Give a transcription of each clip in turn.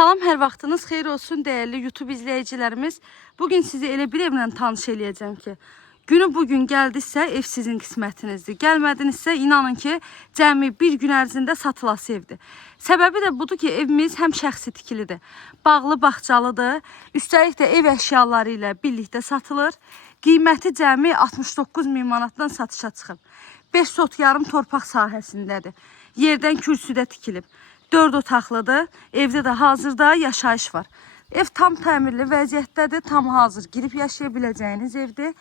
Salam, hər vaxtınız xeyir olsun değerli YouTube izleyicilerimiz. Bugün sizi elə bir evlə tanış eləyəcəm ki, günü bugün gəldisə ev sizin qismətinizdir. Gəlmədinizsə inanın ki, cəmi bir gün ərzində satılası evdir. Səbəbi də budur ki, evimiz həm şəxsi tikilidir, bağlı bağçalıdır. Üstəlik də ev əşyaları ilə birlikdə satılır. Qiyməti cəmi 69 min manatdan satışa çıxıb. 5 sot yarım torpaq sahəsindədir. Yerdən kürsüdə tikilib. 4 otaqlıdır. Evdə də hazırda yaşayış var. Ev tam təmirli vəziyyətdədir. Tam hazır girib yaşaya biləcəyiniz evdir.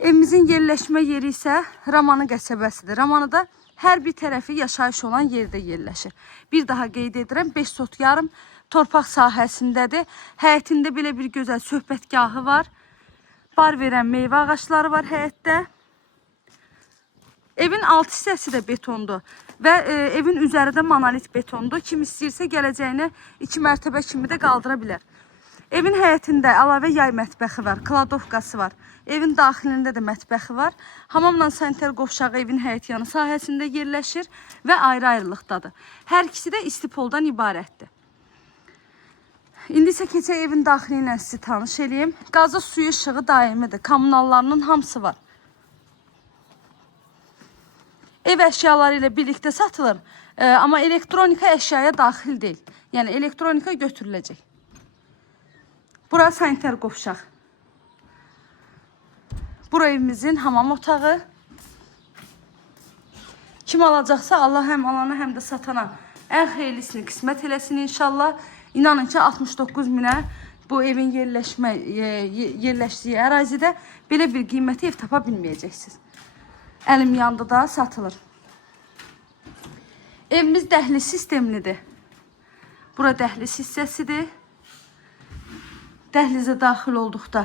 Evimizin yerləşmə yeri isə Ramanı qəsəbəsidir. Ramanıda hər bir tərəfi yaşayış olan yerdə yerləşir. Bir daha qeyd edirəm, 5 sot yarım torpaq sahəsindədir. Həyətində belə bir gözəl söhbətgahı var. Bar verən meyvə ağacları var həyətdə. Evin alt hissəsi də betondur və evin üzəri də monolit betondur. Kim istəyirsə gələcəyini 2 mərtəbə kimi də qaldıra bilər. Evin həyətində əlavə yay mətbəxi var, kladovkası var. Evin daxilində də mətbəxi var. Hamamla sanitar qovşağı evin həyətyanı sahəsində yerləşir və ayrı-ayrılıqdadır. Hər ikisi də istipoldan ibarətdir. İndi isə keçək evin daxili ilə sizi tanış edeyim. Qazı suyu işığı daimidir. Kommunallarının hamısı var. Ev əşyaları ilə birlikdə satılır, amma elektronika əşyaya daxil deyil. Yəni elektronika götürüləcək. Bura sanitar qovşaq. Bura evimizin hamam otağı. Kim alacaqsa Allah həm alana həm də satana ən xeyirlisini qismət eləsin inşallah. İnanın ki 69 minə bu evin yerləşdiyi ərazidə belə bir qiyməti ev tapa bilməyəcəksiniz. Əlim yanında da satılır. Evimiz dəhliz sistemlidir. Bura dəhliz hissəsidir. Dəhlizə daxil olduqda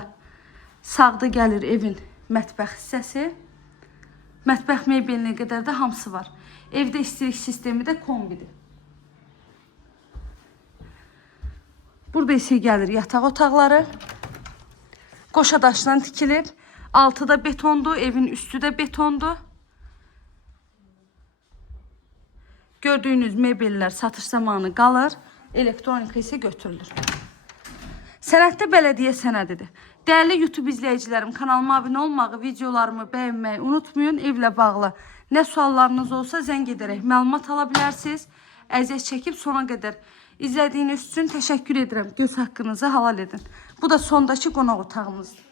sağda gəlir evin mətbəx hissəsi. Mətbəx mebelinə qədər də hamısı var. Evdə istilik sistemi də kombidir. Burada isə gəlir yataq otaqları. Qoşa daşdan tikilib. Altı da betondur, evin üstü də betondur. Gördüyünüz mebellər satış zamanı qalır, elektronika isə götürülür. Sənəddə bələdiyyə sənədidir. Dəyərli YouTube izləyicilərim, kanalıma abunə olmağı, videolarımı bəyənməyi unutmayın. Evlə bağlı nə suallarınız olsa zəng edərək məlumat ala bilərsiniz. Əziyyət çəkib sona qədər izlədiyiniz üçün təşəkkür edirəm. Göz haqqınızı halal edin. Bu da sondakı qonaq otağımızdır.